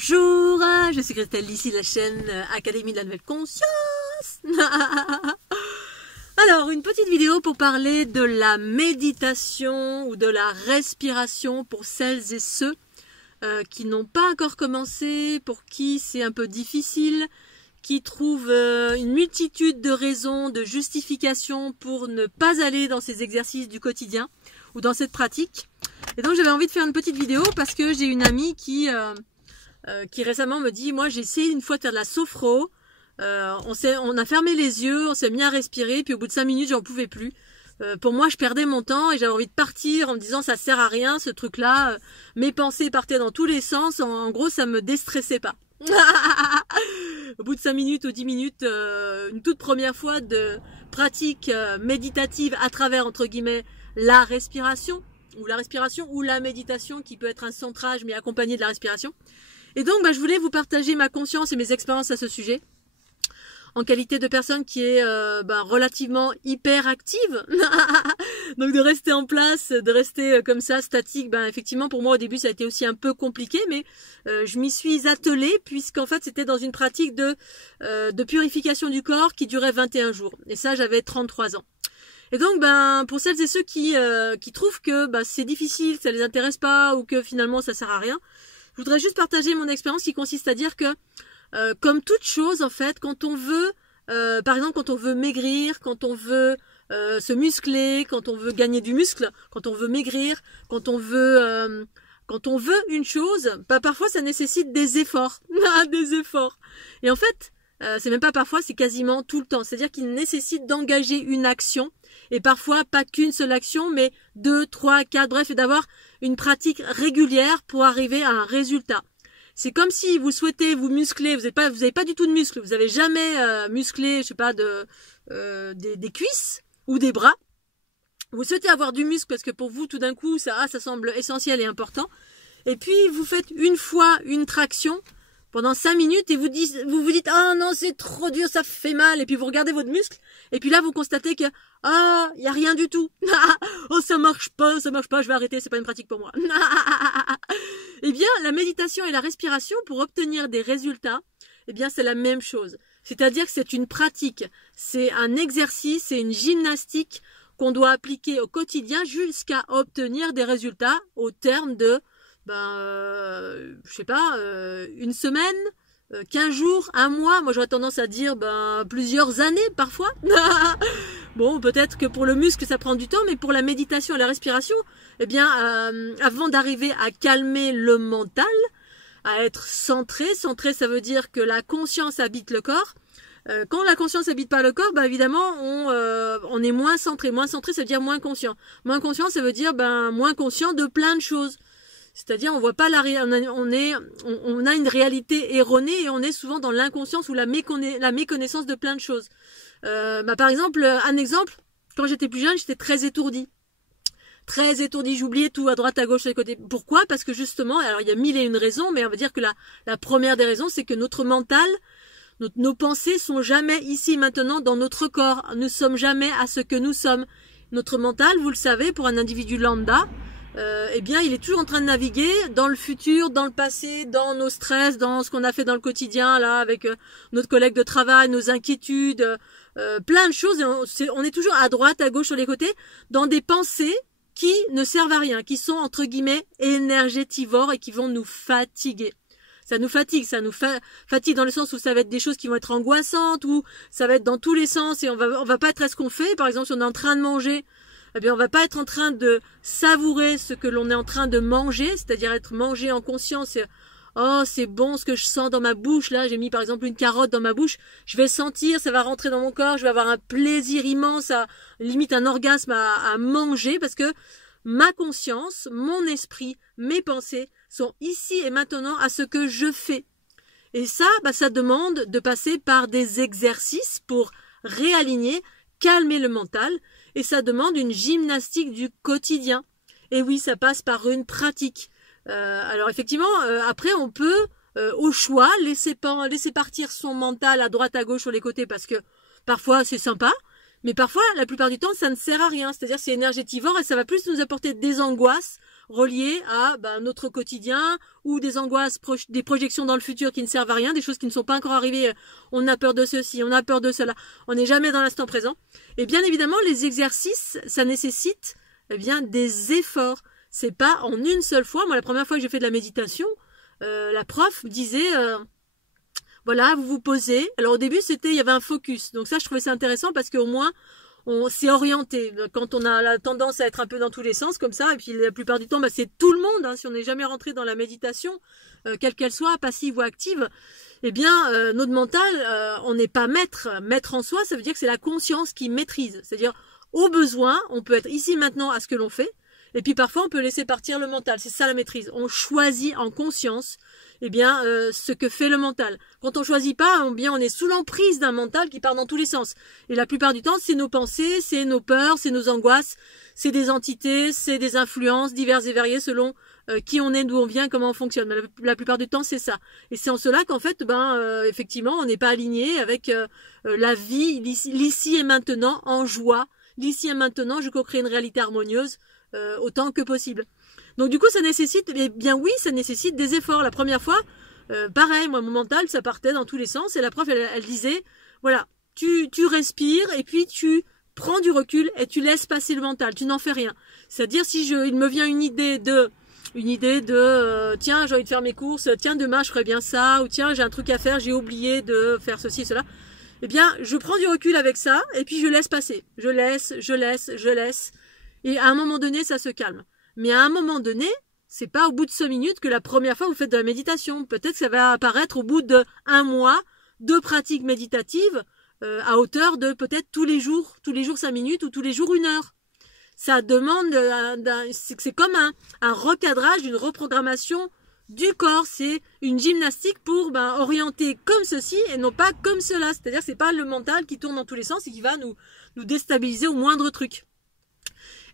Bonjour, je suis Christelle, ici la chaîne Académie de la Nouvelle Conscience. Alors, une petite vidéo pour parler de la méditation ou de la respiration pour celles et ceux qui n'ont pas encore commencé, pour qui c'est un peu difficile, qui trouvent une multitude de raisons, de justifications pour ne pas aller dans ces exercices du quotidien ou dans cette pratique. Et donc j'avais envie de faire une petite vidéo parce que j'ai une amie qui récemment me dit, moi j'ai essayé une fois de faire de la sophro, on a fermé les yeux, on s'est mis à respirer, puis au bout de 5 minutes j'en pouvais plus. Pour moi je perdais mon temps et j'avais envie de partir en me disant ça sert à rien ce truc là, mes pensées partaient dans tous les sens, en gros ça me déstressait pas. Au bout de 5 minutes ou 10 minutes, une toute première fois de pratique méditative à travers entre guillemets la respiration ou la méditation qui peut être un centrage mais accompagné de la respiration. Et donc je voulais vous partager ma conscience et mes expériences à ce sujet en qualité de personne qui est relativement hyper active. Donc de rester en place, de rester comme ça statique, effectivement pour moi au début ça a été aussi un peu compliqué, mais je m'y suis attelée puisqu'en fait c'était dans une pratique de purification du corps qui durait 21 jours. Et ça j'avais 33 ans. Et donc pour celles et ceux qui trouvent que c'est difficile, ça les intéresse pas ou que finalement ça sert à rien, je voudrais juste partager mon expérience qui consiste à dire que comme toute chose en fait, quand on veut par exemple quand on veut maigrir, quand on veut se muscler, quand on veut gagner du muscle, quand on veut maigrir, quand on veut une chose, parfois ça nécessite des efforts. Des efforts. Et en fait, c'est même pas parfois, c'est quasiment tout le temps. C'est-à-dire qu'il nécessite d'engager une action. Et parfois, pas qu'une seule action, mais 2, 3, 4, bref, et d'avoir une pratique régulière pour arriver à un résultat. C'est comme si vous souhaitez vous muscler, vous avez pas du tout de muscles, vous avez jamais musclé, je sais pas, des cuisses ou des bras. Vous souhaitez avoir du muscle parce que pour vous, tout d'un coup, ça semble essentiel et important. Et puis, vous faites une fois une traction pendant 5 minutes et vous vous dites, ah non, c'est trop dur, ça fait mal. Et puis, vous regardez votre muscle. Et puis là, vous constatez que, il y a rien du tout. Oh, ça marche pas, je vais arrêter, c'est pas une pratique pour moi. Eh bien, la méditation et la respiration, pour obtenir des résultats, eh bien, c'est la même chose. C'est-à-dire que c'est une pratique, c'est un exercice, c'est une gymnastique qu'on doit appliquer au quotidien jusqu'à obtenir des résultats au terme de, je sais pas, une semaine, 15 jours, un mois. Moi, j'aurais tendance à dire, plusieurs années, parfois. Bon, peut-être que pour le muscle, ça prend du temps, mais pour la méditation et la respiration, eh bien, avant d'arriver à calmer le mental, à être centré, ça veut dire que la conscience habite le corps. Quand la conscience habite pas le corps, évidemment, on est moins centré. Moins centré, ça veut dire moins conscient. Moins conscient, ça veut dire moins conscient de plein de choses. C'est-à-dire, on voit pas on a une réalité erronée et on est souvent dans l'inconscience ou la méconnaissance de plein de choses. Par exemple, un exemple, quand j'étais plus jeune, j'étais très étourdie. Très étourdie, j'oubliais tout à droite, à gauche, sur les côtés. Pourquoi? Parce que justement, alors il y a 1001 raisons, mais on va dire que la première des raisons, c'est que notre mental, nos pensées sont jamais ici maintenant dans notre corps. Nous sommes jamais à ce que nous sommes. Notre mental, vous le savez, pour un individu lambda, eh bien, il est toujours en train de naviguer dans le futur, dans le passé, dans nos stress, dans ce qu'on a fait dans le quotidien, là, avec notre collègue de travail, nos inquiétudes, plein de choses. Et on est toujours à droite, à gauche, sur les côtés, dans des pensées qui ne servent à rien, qui sont, entre guillemets, énergétivores et qui vont nous fatiguer. Ça nous fatigue, fatigue dans le sens où ça va être des choses qui vont être angoissantes, ou ça va être dans tous les sens et on va pas être à ce qu'on fait. Par exemple, si on est en train de manger, eh bien, on va pas être en train de savourer ce que l'on est en train de manger, c'est-à-dire être mangé en conscience. Oh, c'est bon ce que je sens dans ma bouche. Là, j'ai mis par exemple une carotte dans ma bouche. Je vais sentir, ça va rentrer dans mon corps. Je vais avoir un plaisir immense, limite un orgasme à manger parce que ma conscience, mon esprit, mes pensées sont ici et maintenant à ce que je fais. Et ça, ça demande de passer par des exercices pour réaligner, calmer le mental. Et ça demande une gymnastique du quotidien. Et oui, ça passe par une pratique. Alors effectivement, après on peut au choix laisser partir son mental à droite à gauche sur les côtés parce que parfois c'est sympa, mais parfois la plupart du temps ça ne sert à rien. C'est-à-dire c'est énergétivore et ça va plus nous apporter des angoisses reliées à notre quotidien ou des angoisses, des projections dans le futur qui ne servent à rien, des choses qui ne sont pas encore arrivées. On a peur de ceci, on a peur de cela. On n'est jamais dans l'instant présent. Et bien évidemment, les exercices, ça nécessite des efforts. C'est pas en une seule fois. Moi, la première fois que j'ai fait de la méditation, la prof me disait... voilà, vous vous posez. Alors au début, il y avait un focus. Donc ça, je trouvais ça intéressant parce qu'au moins, on s'est orienté. Quand on a la tendance à être un peu dans tous les sens, comme ça, et puis la plupart du temps, c'est tout le monde. Hein, si on n'est jamais rentré dans la méditation, quelle qu'elle soit, passive ou active, eh bien, notre mental, on n'est pas maître. Maître en soi, ça veut dire que c'est la conscience qui maîtrise. C'est-à-dire, au besoin, on peut être ici maintenant à ce que l'on fait. Et puis parfois, on peut laisser partir le mental. C'est ça la maîtrise. On choisit en conscience ce que fait le mental. Quand on choisit pas, on est sous l'emprise d'un mental qui part dans tous les sens. Et la plupart du temps, c'est nos pensées, c'est nos peurs, c'est nos angoisses, c'est des entités, c'est des influences diverses et variées selon qui on est, d'où on vient, comment on fonctionne. Mais la plupart du temps, c'est ça. Et c'est en cela qu'en fait, effectivement, on n'est pas aligné avec la vie, l'ici et maintenant, en joie. L'ici et maintenant, je co-crée une réalité harmonieuse autant que possible. Donc du coup, ça nécessite, ça nécessite des efforts. La première fois, pareil, moi, mon mental, ça partait dans tous les sens. Et la prof, elle disait, voilà, tu respires et puis tu prends du recul et tu laisses passer le mental. Tu n'en fais rien. C'est-à-dire, il me vient une idée de tiens, j'ai envie de faire mes courses, tiens, demain, je ferai bien ça, ou tiens, j'ai un truc à faire, j'ai oublié de faire ceci, cela. Eh bien, je prends du recul avec ça et puis je laisse passer. Je laisse. Et à un moment donné, ça se calme. Mais à un moment donné, c'est pas au bout de 5 minutes que la première fois vous faites de la méditation. Peut-être que ça va apparaître au bout d'1 mois de pratique méditative à hauteur de peut-être tous les jours 5 minutes ou tous les jours 1 heure. Ça demande, c'est comme un recadrage, une reprogrammation du corps. C'est une gymnastique pour orienter comme ceci et non pas comme cela. C'est-à-dire que c'est pas le mental qui tourne dans tous les sens et qui va nous déstabiliser au moindre truc.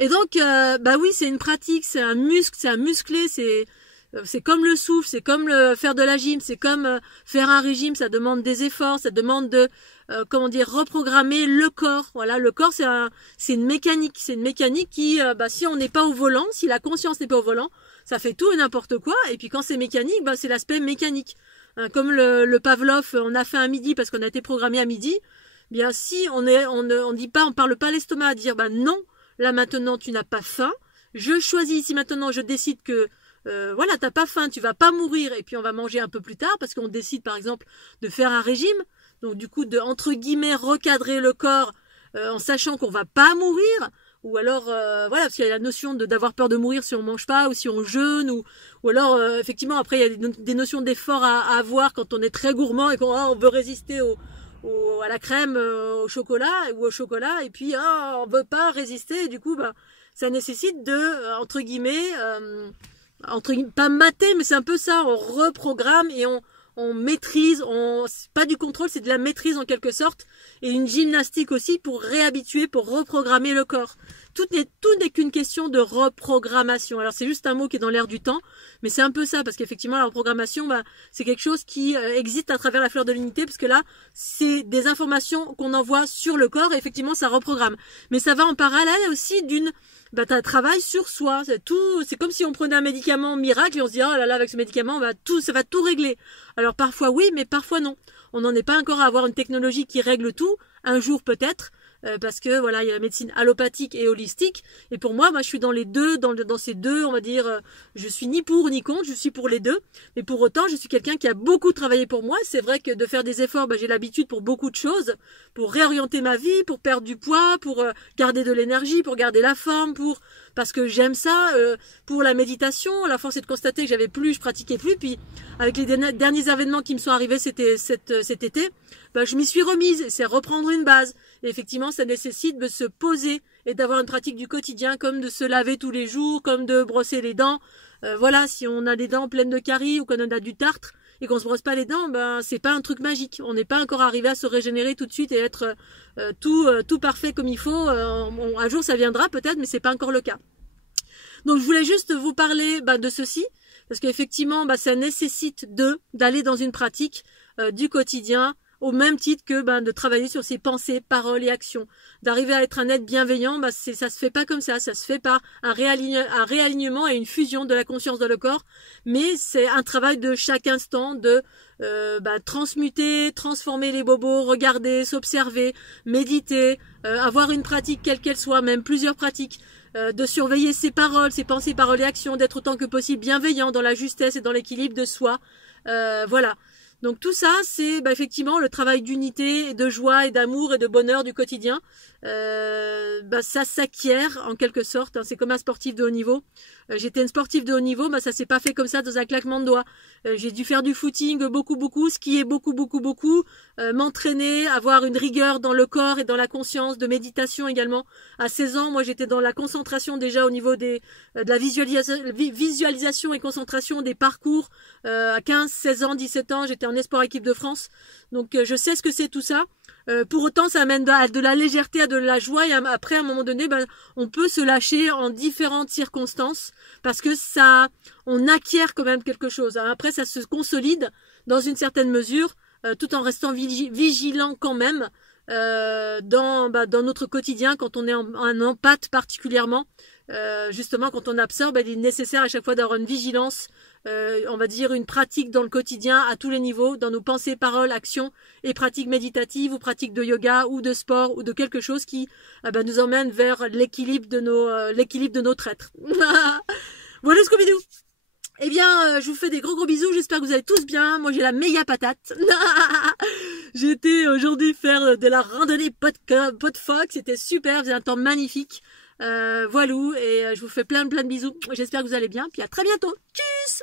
Et donc, oui, c'est une pratique, c'est un muscle, c'est un musclé, c'est comme le souffle, c'est comme faire de la gym, c'est comme faire un régime, ça demande des efforts, ça demande de, reprogrammer le corps. Voilà, le corps, c'est une mécanique qui, si on n'est pas au volant, si la conscience n'est pas au volant, ça fait tout et n'importe quoi. Et puis quand c'est mécanique, c'est l'aspect mécanique. Comme le Pavlov, on a fait à midi parce qu'on a été programmé à midi. Bien, si on parle pas l'estomac à dire, non. Là maintenant tu n'as pas faim, je choisis ici maintenant, je décide que t'as pas faim, tu vas pas mourir et puis on va manger un peu plus tard parce qu'on décide par exemple de faire un régime, donc du coup de entre guillemets recadrer le corps en sachant qu'on va pas mourir, ou alors parce qu'il y a la notion d'avoir peur de mourir si on mange pas ou si on jeûne, ou alors effectivement après il y a des notions d'effort à avoir quand on est très gourmand et qu'on veut résister à la crème, au chocolat et puis on veut pas résister et du coup ça nécessite de entre guillemets pas mater, mais c'est un peu ça, on reprogramme et on maîtrise, c'est pas du contrôle, c'est de la maîtrise en quelque sorte, et une gymnastique aussi pour réhabituer, pour reprogrammer le corps. Tout n'est qu'une question de reprogrammation. Alors c'est juste un mot qui est dans l'air du temps, mais c'est un peu ça, parce qu'effectivement la reprogrammation, c'est quelque chose qui existe à travers la fleur de l'unité, parce que là, c'est des informations qu'on envoie sur le corps, et effectivement ça reprogramme. Mais ça va en parallèle aussi t'as un travail sur soi, c'est comme si on prenait un médicament miracle et on se dit, oh là là, avec ce médicament, ça va tout régler. Alors parfois oui, mais parfois non. On n'en est pas encore à avoir une technologie qui règle tout, un jour peut-être, parce que voilà, il y a la médecine allopathique et holistique, et pour moi, je suis dans les deux, dans ces deux, on va dire, je suis ni pour ni contre, je suis pour les deux, mais pour autant, je suis quelqu'un qui a beaucoup travaillé pour moi. C'est vrai que de faire des efforts, j'ai l'habitude pour beaucoup de choses, pour réorienter ma vie, pour perdre du poids, pour garder de l'énergie, pour garder la forme, parce que j'aime ça, pour la méditation. La force est de constater que je pratiquais plus, puis avec les derniers événements qui me sont arrivés cet été, je m'y suis remise, c'est reprendre une base. Et effectivement, ça nécessite de se poser et d'avoir une pratique du quotidien, comme de se laver tous les jours, comme de brosser les dents. Si on a des dents pleines de caries ou qu'on a du tartre et qu'on se brosse pas les dents, c'est pas un truc magique. On n'est pas encore arrivé à se régénérer tout de suite et être tout parfait comme il faut. Un jour, ça viendra peut-être, mais c'est pas encore le cas. Donc, je voulais juste vous parler de ceci, parce qu'effectivement, ça nécessite d'aller dans une pratique du quotidien au même titre que de travailler sur ses pensées, paroles et actions. D'arriver à être un être bienveillant, ça se fait pas comme ça se fait par un réalignement et une fusion de la conscience dans le corps, mais c'est un travail de chaque instant de transmuter, transformer les bobos, regarder, s'observer, méditer, avoir une pratique quelle qu'elle soit, même plusieurs pratiques, de surveiller ses paroles, ses pensées, paroles et actions, d'être autant que possible bienveillant dans la justesse et dans l'équilibre de soi. Voilà. Donc tout ça, c'est effectivement le travail d'unité, de joie et d'amour et de bonheur du quotidien. Ça s'acquiert en quelque sorte. C'est comme un sportif de haut niveau. J'étais une sportive de haut niveau, ça s'est pas fait comme ça dans un claquement de doigts. J'ai dû faire du footing beaucoup, skier beaucoup, m'entraîner, avoir une rigueur dans le corps et dans la conscience, de méditation également. À 16 ans, moi j'étais dans la concentration déjà au niveau de la visualisation et concentration des parcours. À 15, 16 ans, 17 ans, j'étais en espoir équipe de France. Donc je sais ce que c'est tout ça. Pour autant, ça amène à de la légèreté, à de la joie, et après, à un moment donné, on peut se lâcher en différentes circonstances, parce que on acquiert quand même quelque chose. Après, ça se consolide dans une certaine mesure, tout en restant vigilant quand même dans notre quotidien, quand on est en empathie particulièrement. Justement, quand on absorbe, il est nécessaire à chaque fois d'avoir une vigilance, on va dire une pratique dans le quotidien à tous les niveaux, dans nos pensées, paroles, actions et pratiques méditatives ou pratiques de yoga ou de sport ou de quelque chose qui nous emmène vers l'équilibre de notre être. Voilà Scooby-Doo. Eh bien, je vous fais des gros bisous, j'espère que vous allez tous bien. Moi, j'ai la méga patate. J'ai été aujourd'hui faire de la randonnée Podfox, c'était super, c'était un temps magnifique. Voilou, et je vous fais plein de bisous. J'espère que vous allez bien, puis à très bientôt. Tchuss.